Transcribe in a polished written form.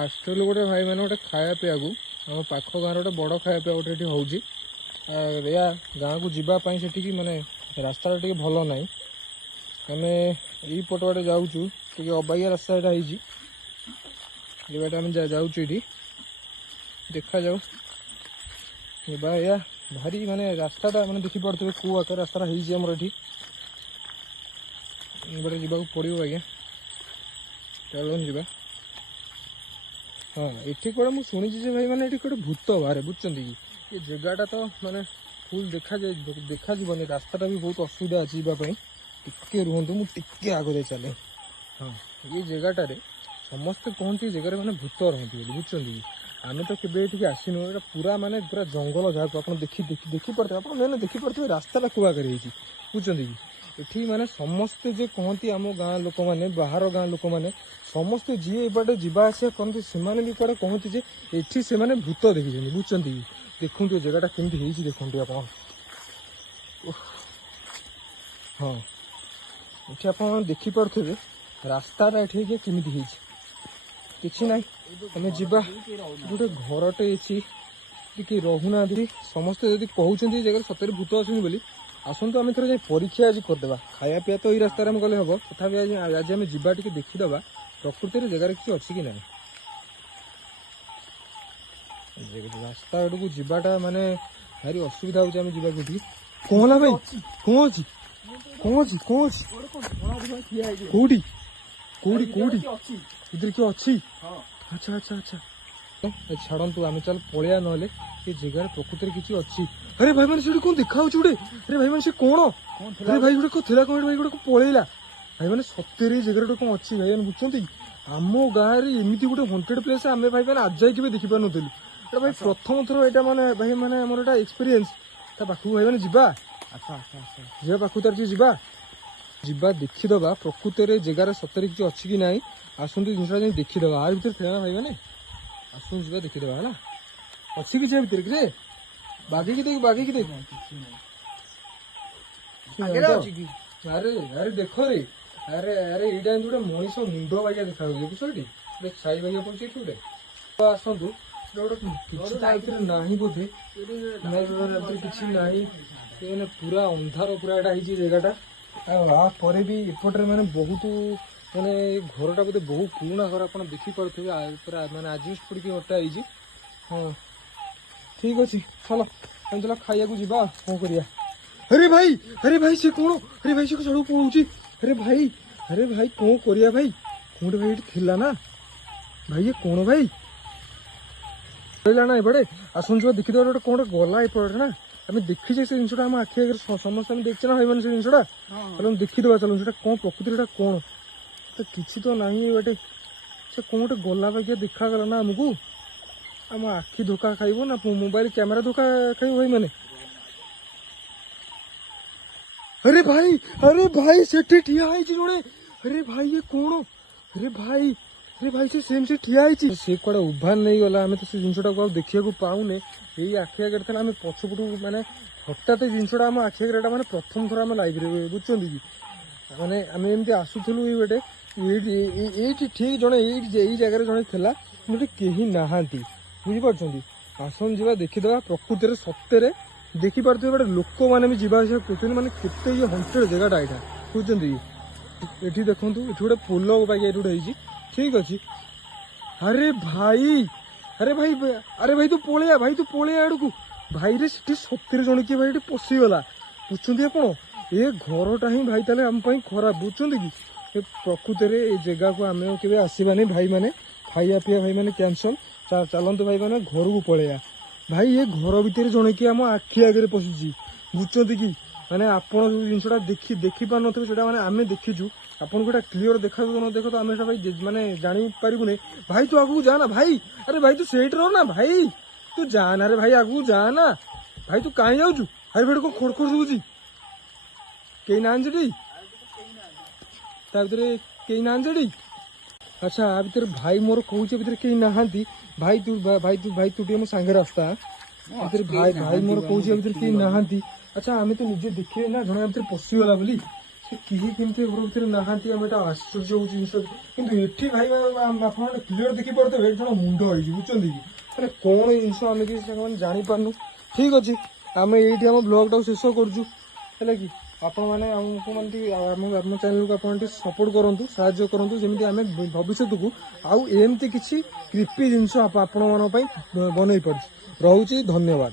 आसलु गोटे भाई मैंने गोटे खाया पीया आम पाख गाँव गोटे बड़ खाया पीया गोटे हूँ या गाँव को जीवाई से माने रास्ता टे भल ना आम यही पट बाटे जाऊँ टे अबाइया रास्ता यहाँ ये बाटे आम जाऊँ देखा जाऊ या भारी माने रास्ताटा मैंने देखिपे कौ आकार रास्ता होमर ये बाटे जावाक पड़ो आज्ञा चलन जा हाँ ये कौटे मुझे शुणी भाई मैंने ये कौटे भूत बाहर बुझे कि ये जगटा तो माने फुल देखा जीवन रास्ताटा भी बहुत असुविधा अच्छी टिके रुहतु मुझे आगे चले हाँ ये जगह समस्ते कहते जगह मैंने भूत रहती बुझे कि आम तो केवे आसनु ये पूरा माने पूरा जंगल जहाँ आप देखिपे आप देखिपे रास्ता कौआ कर बुझे कि ये माने समस्ते जे कहती आम गाँ लोक मैंने बाहर गाँ लोक मैंने समस्ते जी एबाटे जीवा आसिया करते से भी कड़े कहते जे ये से माने भूत देखी बुझे कि देखु जगहटा केमती देखते आप हाँ ये आप देखिपे रास्ताटा ये केमती किसी ना आम जा गोटे घरटे अच्छी रहूना समस्ते जब कहते जगह सतरे भूत अच्छे बोली आसतु आम थोड़ा परीक्षा आज करदे खाया पीया तो ये रास्तार गले हम तथापि आज आम जा देखीदे प्रकृति जगार किसी अच्छी कि ना रास्ता आड़ को जावाटा माने भारी असुविधा होम जावाक कौन भाई कौन अच्छी कौन अच्छी कौन अच्छी कौटी कौटी कौटी इधर किए अच्छी अच्छा अच्छा अच्छा छाड़ू आम चल पलिया ना ये जगार प्रकृति किसी अच्छी अरे भाई मैंने कौन देखा गोटे अरे भाई मैंने कौन अरे भाई गोटे कौन थी कौन भाई गोटे पलैला भाई मैंने सतरे जगह कौन अच्छी भाई मैंने बुझे आम गाँव में एमती गोटे हंटेड प्लेस आम भाई मैंने आज जाए के देखी पार नुँ भाई प्रथम थर यहाँ मैंने भाई मैंने आम एक्सपीरियंस पाख भाई मैंने जा जा पाख तार जा जा देखीदे प्रकृति जगार सतरे किसी अच्छी कि ना आसतु जिन देखीदे आर भर थे भाई मैंने आसतु जा देखीदे है अच्छी किसी भर कि बागी की देख अरे अरे देख रे अरे अरे ये गोटे मनीष मुंड बागिया देखा बुझे छाई बागिया पड़े गोटे आसतु गोटे ना बोधे किसी ना पूरा अंधार पूरा यहाँ जगहटा भी एपटे मैंने बहुत मैंने घरटा बोधे बहुत पुराना घर आप देखिपे पूरा मैंने आजबेस्ट पड़ी अटा हाँ ठीक अच्छे चलो हम चलो खाया जा कौन करिया अरे भाई से कौन अरे भाई से चढ़ू पड़ू अरे भाई कौन करिया भाई कौन भाई थिला ना भाई ये कौन भाई ना एपटे आसन छुआ देखी गोटे कौन गला एपटे ना आम देखीचे से जिनटा आम आखि आगे समस्त देखचे ना भाई मैंने से जिनटा चलो देखीदे चलो से कौन प्रकृति कौन तो किसी तो ना बाटे से कौन गोटे गला बागिया देखागला ना आमको आम आखि धोखा खाइब ना मोबाइल कैमेरा धोखा खाइब भाई मैंने अरे भाई से ठिया जोड़े अरे भाई ये कौन अरे भाई से सेम से ठिया से कड़े उभार नहीं गला आम तो से जिनटा को देखा पाऊने यही आखि आगे था आम पछपटू माने हठात जिनटा आम आखि आगे मैंने प्रथम थर आम लाइफ बुझे कि मैंने आम एमती आसूलु ये बाटे ये ठीक जड़े यही जगह जड़े था गोटे कहीं नहांती बुझीपार आसन जा देखीदे प्रकृति सत्य देखिपे गोटे लोक मैंने भी जावास कर मैंने केते ये हंटेड जगहटा यहाँ बुझे ये देखो ये गोटे पोल बागिया ये ठीक अच्छे अरे भाई तू पलैया आड़ को भाई रे सतरे जन किए भाई पशिगला बुझे आप ये घरटा ही भाई ताले आम खराब बुझे कि प्रकृति ये जगह को आम के आसबानी भाई मैंने खाया पीया भाई मैंने कैंसल चलते भाई मैंने घर को पलैया भाई ये घर भितर जड़े कि आम आखि आगे पशुची बुझे कि मैंने आपड़ जो जिनसा देखी पार नो से मैंने आम देखीचु आपन गोटे क्लीयर देखा न देख तो आम भाई मैंने जापारू नहीं भाई तू आगू जाना भाई अरे भाई तू सेठ रह ना भाई तू जाना रे भाई आगू जाना भाई तू कहीं जाऊँ भाई भेड़ को खोड़ खोड़ शुभुची कई ना कई ना अच्छा आ भर भाई मोर कहे भर कहीं नहांती भाई तू टे मो सांगे रास्ता भर भाई मोर कहे भर कहीं नहांती अच्छा आम तो निजे देखिए ना जन भर पशिगला बोली କେହି କେମିତି ଘର ଭିତରେ ନାହାନ୍ତି। ଆମେ ଏଇଟା ଆଶ୍ଚର୍ଯ୍ୟ ହଉଛି ଜିନିଷ, କିନ୍ତୁ ଏଠି ଭାଇ ଆପଣ କ୍ଲିୟର ଦେଖିପାରୁଥିବେ ଏଠି ଜଣେ ମୁଣ୍ଡ ହେଇଛି, ବୁଝୁଛନ୍ତି କି? ମାନେ କଣ ଜିନିଷ ଆମେ କିଛି ମାନେ ଜାଣିପାରୁନୁ। ଠିକ ଅଛି, ଆମେ ଏଇଠି ଆମ ବ୍ଲଗଟାକୁ ଶେଷ କରୁଛୁ, ହେଲା କି? ଆପଣମାନେ ଆମକୁ ମାନେ ଆମ ଚ୍ୟାନେଲକୁ ଆପଣ ଟିକେ ସପୋର୍ଟ କରନ୍ତୁ, ସାହାଯ୍ୟ କରନ୍ତୁ, ଯେମିତି ଆମେ ଭବିଷ୍ୟତକୁ ଆଉ ଏମିତି କିଛି କ୍ରିପି ଜିନିଷ ଆପଣମାନଙ୍କ ପାଇଁ ବନେଇ ପାରୁଛୁ। ରହୁଛି, ଧନ୍ୟବାଦ।